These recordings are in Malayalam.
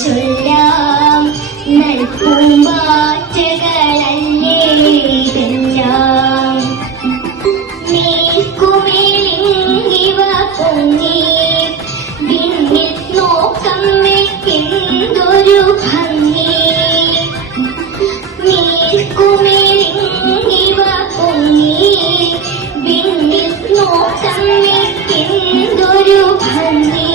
ചൊല്ലാം നൽപൂമ്പാറ്റകളല്ലേ ഇതെല്ലാം. നീക്കുമേലിങ്ങിവ പൊങ്ങി വിണ്ണിൽ നോക്കം വെക്കെന്തൊരു ഭംഗി. നീക്കുമേലിങ്ങിവ പൊങ്ങി വിണ്ണിൽ നോക്കം വെക്കെന്തൊരു ഭംഗി.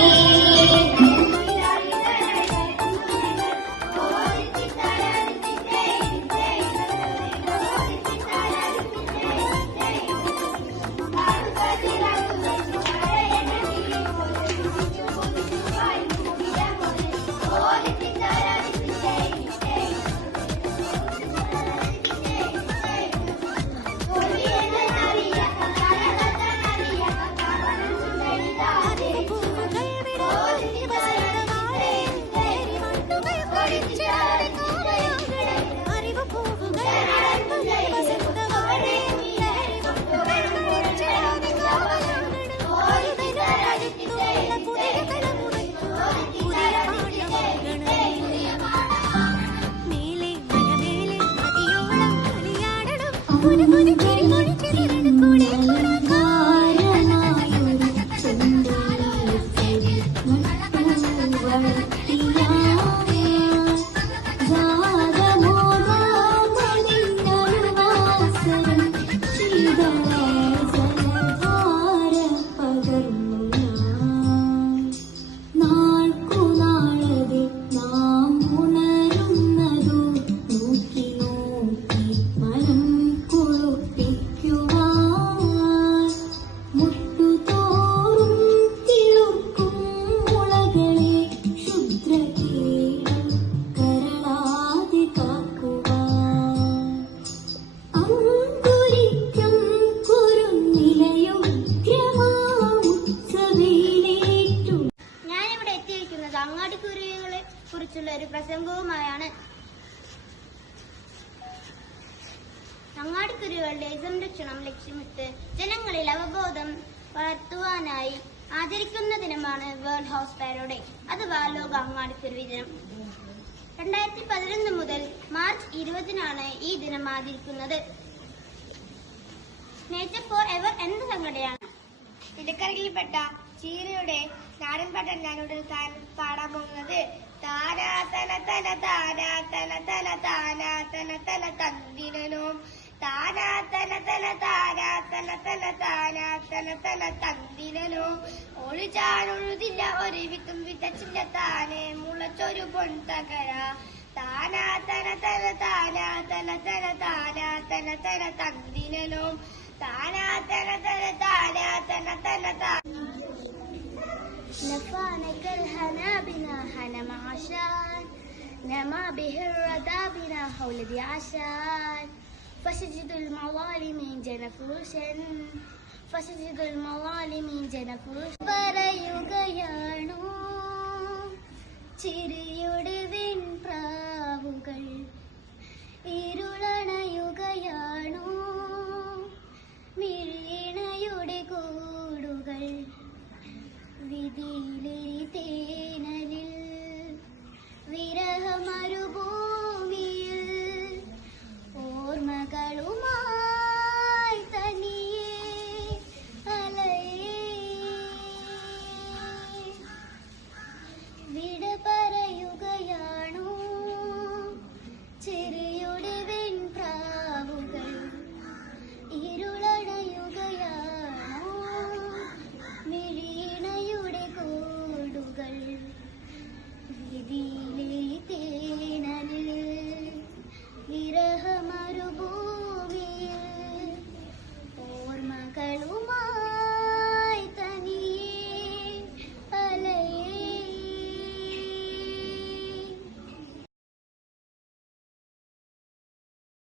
അങ്ങാടിക്കുരുവികളെ കുറിച്ചുള്ള ഒരു പ്രസംഗവുമായാണ്. അങ്ങാടിക്കുരുവികളുടെ സംരക്ഷണം ലക്ഷ്യമിട്ട് ജനങ്ങളിൽ അവബോധം വളർത്തുവാനായി ആചരിക്കുന്ന ദിനമാണ് വേൾഡ് ഹൗസ് സ്പാരോ ഡേ അഥവാ ലോക അങ്ങാടിക്കുരുവി ദിനം. 2011 മുതൽ മാർച്ച് 20-നാണ് ഈ ദിനം ആചരിക്കുന്നത്. നേച്ചർ ഫോർ എവർ എന്ന സംഘടനയാണ് ഇടക്കരയിൽപ്പെട്ട ചീരയുടെ നാടൻ പാട്ടാണ് ഞാനിവിടെ പാടാൻ പോകുന്നത്. താനാ തന തന താനാ തന തന താനാ തന തന തന്തിനോ താനാ തന തന താനാ തന തന താനാ തന തന തന്തിനോ ഒഴിച്ചാനൊഴുതില്ല ഒരു വിത്തും വിതച്ചില്ല താനെ മുളച്ചൊരു പൊൻതകര താനാ തന തന താനാ തന തന താനാ തന തന തന്തിനോ താനാ തന തന താനാ തന തന താ نفانك الهنا بنا هنا عشان نما به الردى بنا حول ذي عشان فسجد المظالمين جنفوشا فسجد المظالمين جنفوش പറയുകയാണു ചിരിയുടെ വെൺപ്രാവുകൾ ഇരുളണയുകയാണു മിഴിയണയുടെ കൂടുകൾ വിധിയിലെ